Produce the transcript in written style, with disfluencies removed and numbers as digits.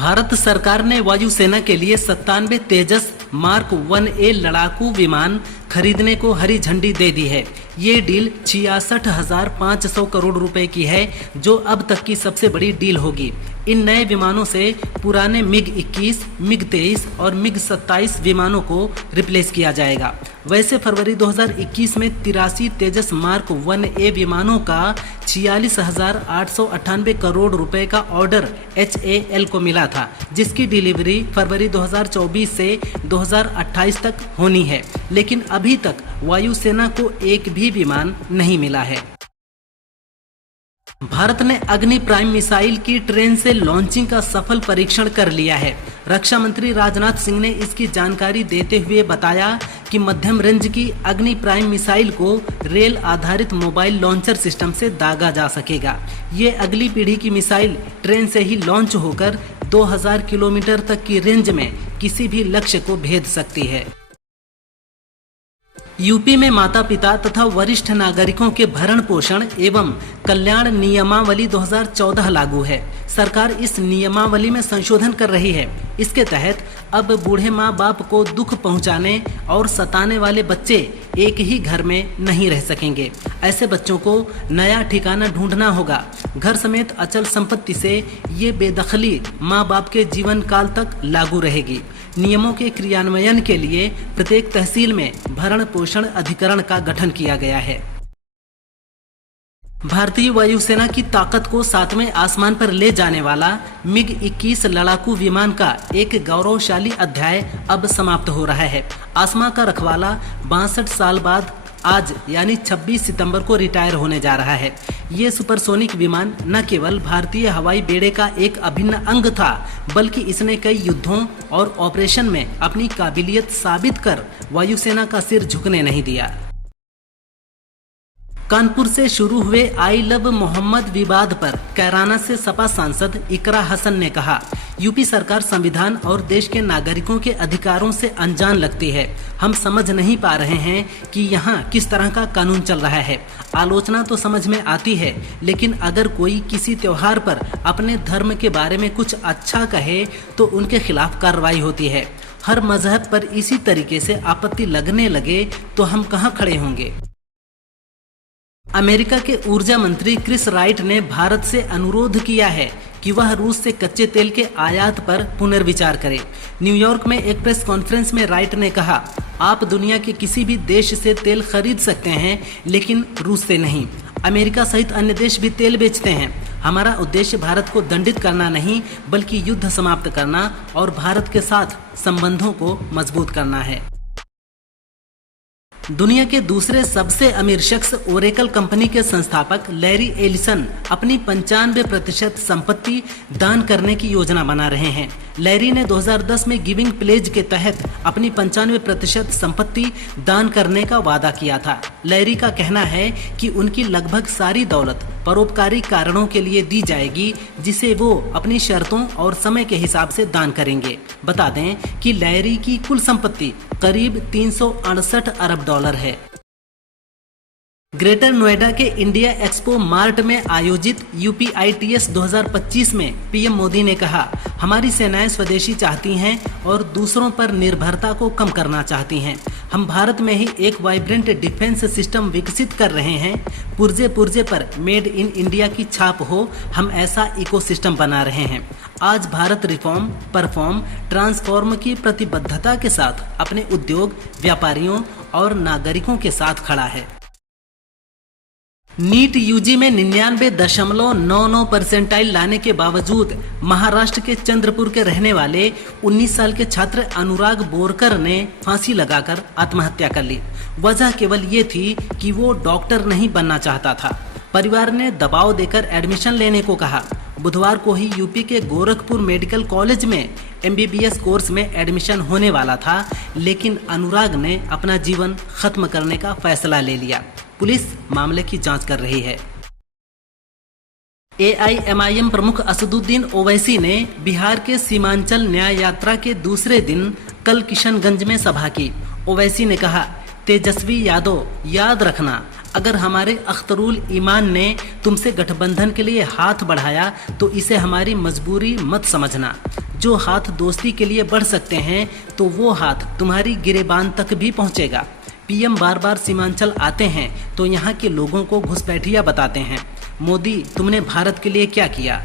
भारत सरकार ने वायुसेना के लिए 97 तेजस मार्क 1A लड़ाकू विमान खरीदने को हरी झंडी दे दी है। ये डील 66,500 करोड़ रुपए की है, जो अब तक की सबसे बड़ी डील होगी। इन नए विमानों से पुराने मिग-21, मिग-23 और मिग-27 विमानों को रिप्लेस किया जाएगा। वैसे फरवरी 2021 में 83 तेजस मार्क 1A विमानों का 46,898 करोड़ रुपए का ऑर्डर HAL को मिला था, जिसकी डिलीवरी फरवरी 2024 से 2028 तक होनी है। लेकिन अभी तक वायुसेना को एक भी विमान नहीं मिला है। भारत ने अग्नि प्राइम मिसाइल की ट्रेन से लॉन्चिंग का सफल परीक्षण कर लिया है। रक्षा मंत्री राजनाथ सिंह ने इसकी जानकारी देते हुए बताया कि मध्यम रेंज की अग्नि प्राइम मिसाइल को रेल आधारित मोबाइल लॉन्चर सिस्टम से दागा जा सकेगा। ये अगली पीढ़ी की मिसाइल ट्रेन से ही लॉन्च होकर 2000 किलोमीटर तक की रेंज में किसी भी लक्ष्य को भेद सकती है। यूपी में माता पिता तथा वरिष्ठ नागरिकों के भरण पोषण एवं कल्याण नियमावली 2014 लागू है। सरकार इस नियमावली में संशोधन कर रही है। इसके तहत अब बूढ़े माँ बाप को दुख पहुँचाने और सताने वाले बच्चे एक ही घर में नहीं रह सकेंगे। ऐसे बच्चों को नया ठिकाना ढूंढना होगा। घर समेत अचल संपत्ति से ये बेदखली माँ बाप के जीवन काल तक लागू रहेगी। नियमों के क्रियान्वयन के लिए प्रत्येक तहसील में भरण पोषण अधिकरण का गठन किया गया है। भारतीय वायुसेना की ताकत को 7वें आसमान पर ले जाने वाला मिग-21 लड़ाकू विमान का एक गौरवशाली अध्याय अब समाप्त हो रहा है। आसमां का रखवाला 62 साल बाद आज यानी 26 सितंबर को रिटायर होने जा रहा है। ये सुपरसोनिक विमान न केवल भारतीय हवाई बेड़े का एक अभिन्न अंग था, बल्कि इसने कई युद्धों और ऑपरेशन में अपनी काबिलियत साबित कर वायुसेना का सिर झुकने नहीं दिया। कानपुर से शुरू हुए आई लव मोहम्मद विवाद पर कैराना से सपा सांसद इकरा हसन ने कहा, यूपी सरकार संविधान और देश के नागरिकों के अधिकारों से अनजान लगती है। हम समझ नहीं पा रहे हैं कि यहाँ किस तरह का कानून चल रहा है। आलोचना तो समझ में आती है, लेकिन अगर कोई किसी त्योहार पर अपने धर्म के बारे में कुछ अच्छा कहे तो उनके खिलाफ कार्रवाई होती है। हर मजहब पर इसी तरीके से आपत्ति लगने लगे तो हम कहाँ खड़े होंगे। अमेरिका के ऊर्जा मंत्री क्रिस राइट ने भारत से अनुरोध किया है कि वह रूस से कच्चे तेल के आयात पर पुनर्विचार करे। न्यूयॉर्क में एक प्रेस कॉन्फ्रेंस में राइट ने कहा, आप दुनिया के किसी भी देश से तेल खरीद सकते हैं, लेकिन रूस से नहीं। अमेरिका सहित अन्य देश भी तेल बेचते हैं। हमारा उद्देश्य भारत को दंडित करना नहीं, बल्कि युद्ध समाप्त करना और भारत के साथ संबंधों को मजबूत करना है। दुनिया के दूसरे सबसे अमीर शख्स ओरेकल कंपनी के संस्थापक लैरी एलिसन अपनी 95% संपत्ति दान करने की योजना बना रहे हैं। लैरी ने 2010 में गिविंग प्लेज के तहत अपनी 95% संपत्ति दान करने का वादा किया था। लैरी का कहना है कि उनकी लगभग सारी दौलत परोपकारी कारणों के लिए दी जाएगी, जिसे वो अपनी शर्तों और समय के हिसाब से दान करेंगे। बता दें कि लैरी की कुल संपत्ति करीब 368 अरब डॉलर है। ग्रेटर नोएडा के इंडिया एक्सपो मार्ट में आयोजित UPITS 2025 में पीएम मोदी ने कहा, हमारी सेनाएं स्वदेशी चाहती हैं और दूसरों पर निर्भरता को कम करना चाहती हैं। हम भारत में ही एक वाइब्रेंट डिफेंस सिस्टम विकसित कर रहे हैं। पुर्जे पुर्जे पर मेड इन इंडिया की छाप हो, हम ऐसा इकोसिस्टम बना रहे हैं। आज भारत रिफॉर्म, परफॉर्म, ट्रांसफॉर्म की प्रतिबद्धता के साथ अपने उद्योग, व्यापारियों और नागरिकों के साथ खड़ा है। नीट यूजी में 99.99% लाने के बावजूद महाराष्ट्र के चंद्रपुर के रहने वाले 19 साल के छात्र अनुराग बोरकर ने फांसी लगाकर आत्महत्या कर ली। वजह केवल ये थी कि वो डॉक्टर नहीं बनना चाहता था। परिवार ने दबाव देकर एडमिशन लेने को कहा। बुधवार को ही यूपी के गोरखपुर मेडिकल कॉलेज में MBBS कोर्स में एडमिशन होने वाला था, लेकिन अनुराग ने अपना जीवन खत्म करने का फैसला ले लिया। पुलिस मामले की जांच कर रही है। AIMIM प्रमुख असदुद्दीन ओवैसी ने बिहार के सीमांचल न्याय यात्रा के दूसरे दिन कल किशनगंज में सभा की। ओवैसी ने कहा, तेजस्वी यादव, याद रखना अगर हमारे अख्तरुल ईमान ने तुमसे गठबंधन के लिए हाथ बढ़ाया तो इसे हमारी मजबूरी मत समझना। जो हाथ दोस्ती के लिए बढ़ सकते हैं तो वो हाथ तुम्हारी गिरेबान तक भी पहुंचेगा। पीएम बार बार सीमांचल आते हैं तो यहाँ के लोगों को घुसपैठिया बताते हैं। मोदी, तुमने भारत के लिए क्या किया?